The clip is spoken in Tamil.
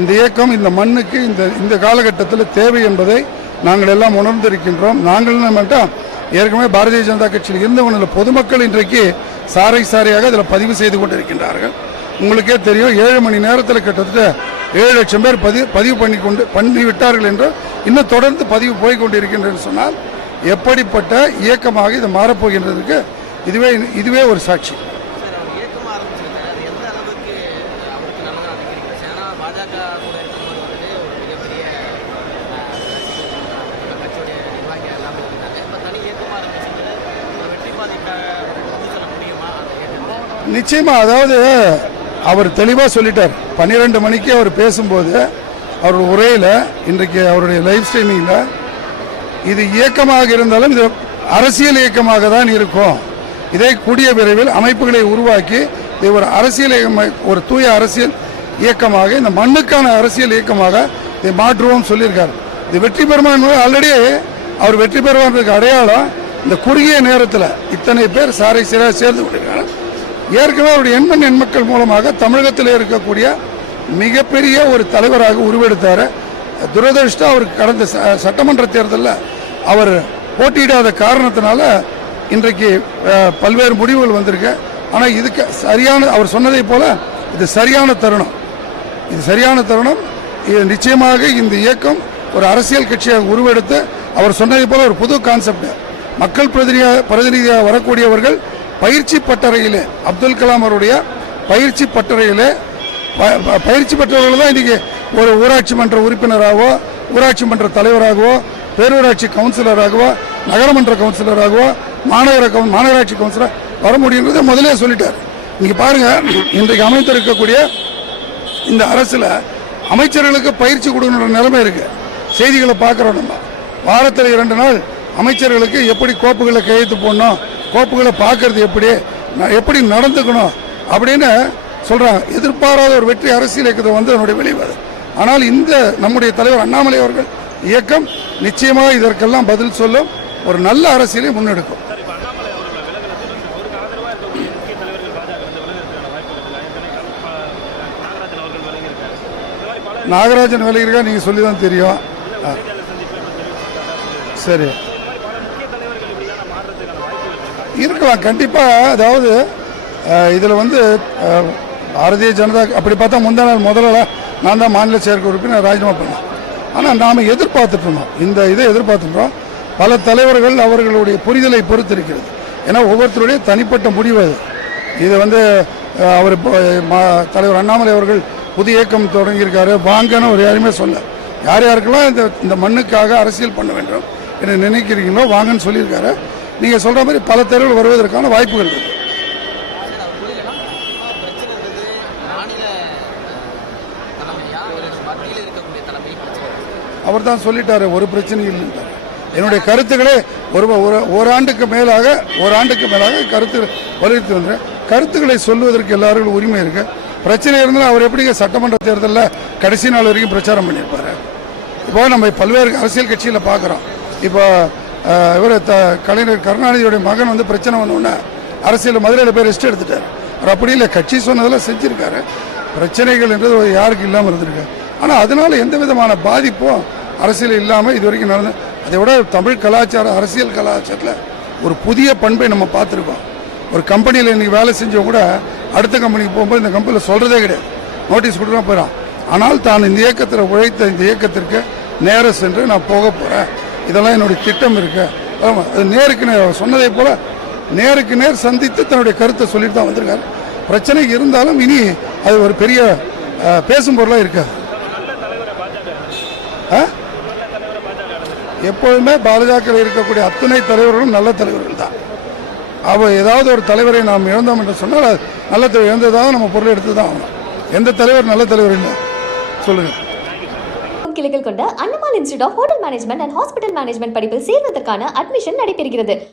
இந்த இயக்கம் இந்த மண்ணுக்கு இந்த காலகட்டத்தில் தேவை என்பதை நாங்கள் எல்லாம் உணர்ந்திருக்கின்றோம். நாங்கள் மட்டும் ஏற்கனவே பாரதிய ஜனதா கட்சியில் இருந்தவனில் பொதுமக்கள் இன்றைக்கு சாரை சாரையாக அதில் பதிவு செய்து கொண்டிருக்கின்றார்கள். உங்களுக்கே தெரியும், 7 மணி நேரத்தில் கிட்டத்தட்ட 7 லட்சம் பேர் பதிவு பண்ணி விட்டார்கள் என்று இன்னும் தொடர்ந்து பதிவு போய்கொண்டிருக்கின்றது சொன்னால் எப்படிப்பட்ட இயக்கமாக இது மாறப்போகின்றதுக்கு இதுவே ஒரு சாட்சி. நிச்சயமா, அதாவது அவர் தெளிவாக சொல்லிட்டார். 12 மணிக்கு அவர் பேசும்போது அவர் உரையில், இன்றைக்கு அவருடைய லைவ் ஸ்ட்ரீமிங்கில், இது இயக்கமாக இருந்தாலும் இது அரசியல் இயக்கமாக தான் இருக்கும். இதை கூடிய விரைவில் அமைப்புகளை உருவாக்கி இது ஒரு அரசியல் ஒரு தூய அரசியல் இயக்கமாக, இந்த மண்ணுக்கான அரசியல் இயக்கமாக இதை மாற்றுவோம் சொல்லியிருக்கார். இது வெற்றி பெறுமா என்பது ஆல்ரெடி அவர் வெற்றி பெறுவார்க்கு அடையாளம் இந்த குறுகிய நேரத்தில் இத்தனை பேர் சாரை சிறையாக சேர்ந்து கொண்டிருக்காங்க. ஏற்கனவே அவருடைய எண்மக்கள் மூலமாக தமிழகத்தில் இருக்கக்கூடிய மிகப்பெரிய ஒரு தலைவராக உருவெடுத்தார். துரதிருஷ்டம் அவருக்கு கடந்த சட்டமன்ற தேர்தலில் அவர் போட்டியிடாத காரணத்தினால இன்றைக்கு பல்வேறு முடிவுகள் வந்திருக்கு. ஆனால் இதுக்கு அவர் சொன்னதை போல இது சரியான தருணம். இது நிச்சயமாக இந்த இயக்கம் ஒரு அரசியல் கட்சியாக உருவெடுத்து அவர் சொன்னதை போல ஒரு புது கான்செப்ட், மக்கள் பிரதிநிதியாக வரக்கூடியவர்கள் பயிற்சி பட்டறையிலே, அப்துல் கலாம் அவருடைய பயிற்சி பட்டறையிலே பயிற்சி பெற்றவர்கள் தான் இன்றைக்கி ஒரு ஊராட்சி மன்ற உறுப்பினராகவோ, ஊராட்சி மன்ற தலைவராகவோ, பேரூராட்சி கவுன்சிலராகவோ, நகரமன்ற கவுன்சிலராகவோ, மாநகராட்சி கவுன்சிலர் வர முடியுன்றதை முதலே சொல்லிட்டார். இங்கே பாருங்கள், இன்றைக்கு அமைந்திருக்கக்கூடிய இந்த அரசில் அமைச்சர்களுக்கு பயிற்சி கொடுக்கணுன்ற நிலைமை இருக்குது. செய்திகளை பார்க்குறோம் நம்ம. வாரத்தில் 2 நாள் அமைச்சர்களுக்கு எப்படி கோப்புகளை கையெழுத்து போடணும், கோப்புகளை பார்க்கறது எப்படி நடந்துக்கணும் அப்படின்னு சொல்கிறாங்க. எதிர்பாராத ஒரு வெற்றி அரசியல் இயக்கத்தை வந்து அதனுடைய விளைவு. ஆனால் இந்த நம்முடைய தலைவர் அண்ணாமலை அவர்கள் இயக்கம் நிச்சயமாக இதற்கெல்லாம் பதில் சொல்லும், ஒரு நல்ல அரசியலை முன்னெடுக்கும். நாகராஜன் விலகிருக்கா நீங்கள் சொல்லி தான் தெரியும். சரி, இருக்கலாம் கண்டிப்பாக. அதாவது இதில் வந்து பாரதிய ஜனதா அப்படி பார்த்தா முதல்ல நான் தான் மாநில செயற்கை உறுப்பினர் ராஜினாமா பண்ணேன். ஆனால் நாம் எதிர்பார்த்துட்டு இருந்தோம், இந்த இதை எதிர்பார்த்துட்டோம். பல தலைவர்கள் அவர்களுடைய புரிதலை பொறுத்து இருக்கிறது. ஏன்னா ஒவ்வொருத்தருடைய தனிப்பட்ட முடிவு அது. இது வந்து அவர் தலைவர் அண்ணாமலை அவர்கள் புதிய இயக்கம் தொடங்கியிருக்காரு, வாங்கன்னு ஒரு யாருமே சொல்ல. யாருக்கெல்லாம் இந்த மண்ணுக்காக அரசியல் பண்ண வேண்டும் என்று நினைக்கிறீங்களோ வாங்கன்னு சொல்லியிருக்காரு. நீங்கள் சொல்கிற மாதிரி பல தேர்வுகள் வருவதற்கான வாய்ப்புகள் இருக்குது. அவர் தான் சொல்லிட்டாரு, ஒரு பிரச்சனையும் இல்லை. என்னுடைய கருத்துக்களே ஓராண்டுக்கு மேலாக கருத்து வலியுறுத்தி வந்த கருத்துக்களை சொல்வதற்கு எல்லாருக்கும் உரிமை இருக்கு. பிரச்சனை இருந்தாலும் அவர் எப்படி சட்டமன்ற தேர்தலில் கடைசி நாள் வரைக்கும் பிரச்சாரம் பண்ணியிருப்பாரு. இப்போ நம்ம பல்வேறு அரசியல் கட்சியில் பார்க்குறோம். இப்போ இவர் கலைஞர் கருணாநிதியுடைய மகன் வந்து பிரச்சனை வந்தோடனே அரசியல் மதுரையில் போய் ரெஸ்ட் எடுத்துட்டார். அவர் அப்படி இல்லை, கட்சி சொன்னதெல்லாம் செஞ்சுருக்காரு. பிரச்சனைகள் என்றது யாருக்கு இல்லாமல் இருந்திருக்கு. ஆனால் அதனால எந்த விதமான பாதிப்பும் அரசியல் இல்லாமல் இது வரைக்கும் நடந்து, அதை விட தமிழ் கலாச்சாரம் அரசியல் கலாச்சாரத்தில் ஒரு புதிய பண்பை நம்ம பார்த்துருக்கோம். ஒரு கம்பெனியில் இன்றைக்கி வேலை செஞ்சவங்க கூட அடுத்த கம்பெனிக்கு போகும்போது இந்த கம்பெனியில் சொல்கிறதே கிடையாது, நோட்டீஸ் கொடுத்தா போயிடும். ஆனால் தான் இந்த இயக்கத்தில் உழைத்த இந்த இயக்கத்திற்கு நேர சென்று நான் போக போகிறேன், இதெல்லாம் என்னுடைய திட்டம் இருக்கு. அது நேருக்கு நேர் சொன்னதை போல் நேருக்கு நேர் சந்தித்து தன்னுடைய கருத்தை சொல்லிட்டு தான் வந்திருக்காரு. பிரச்சனை இருந்தாலும் இனி அது ஒரு பெரிய பேசும் பொருளாக இருக்காது. எப்போதுமே பாஜகவில் இருக்கக்கூடிய அத்தனை தலைவர்களும் நல்ல தலைவர்கள் தான். ஏதாவது ஒரு தலைவரை நாம் இழந்தோம் என்று சொன்னால் நல்ல தலைவர் இழந்ததாக நம்ம பொருள் எடுத்து தான் ஆகணும். எந்த தலைவர் நல்ல தலைவர் இல்லை சொல்லுங்கள். கிளைகள் கொண்ட Annamalai institute of hotel management and hospital management படிப்பில் சேர்வதற்கான அட்மிஷன் நடைபெறுகிறது.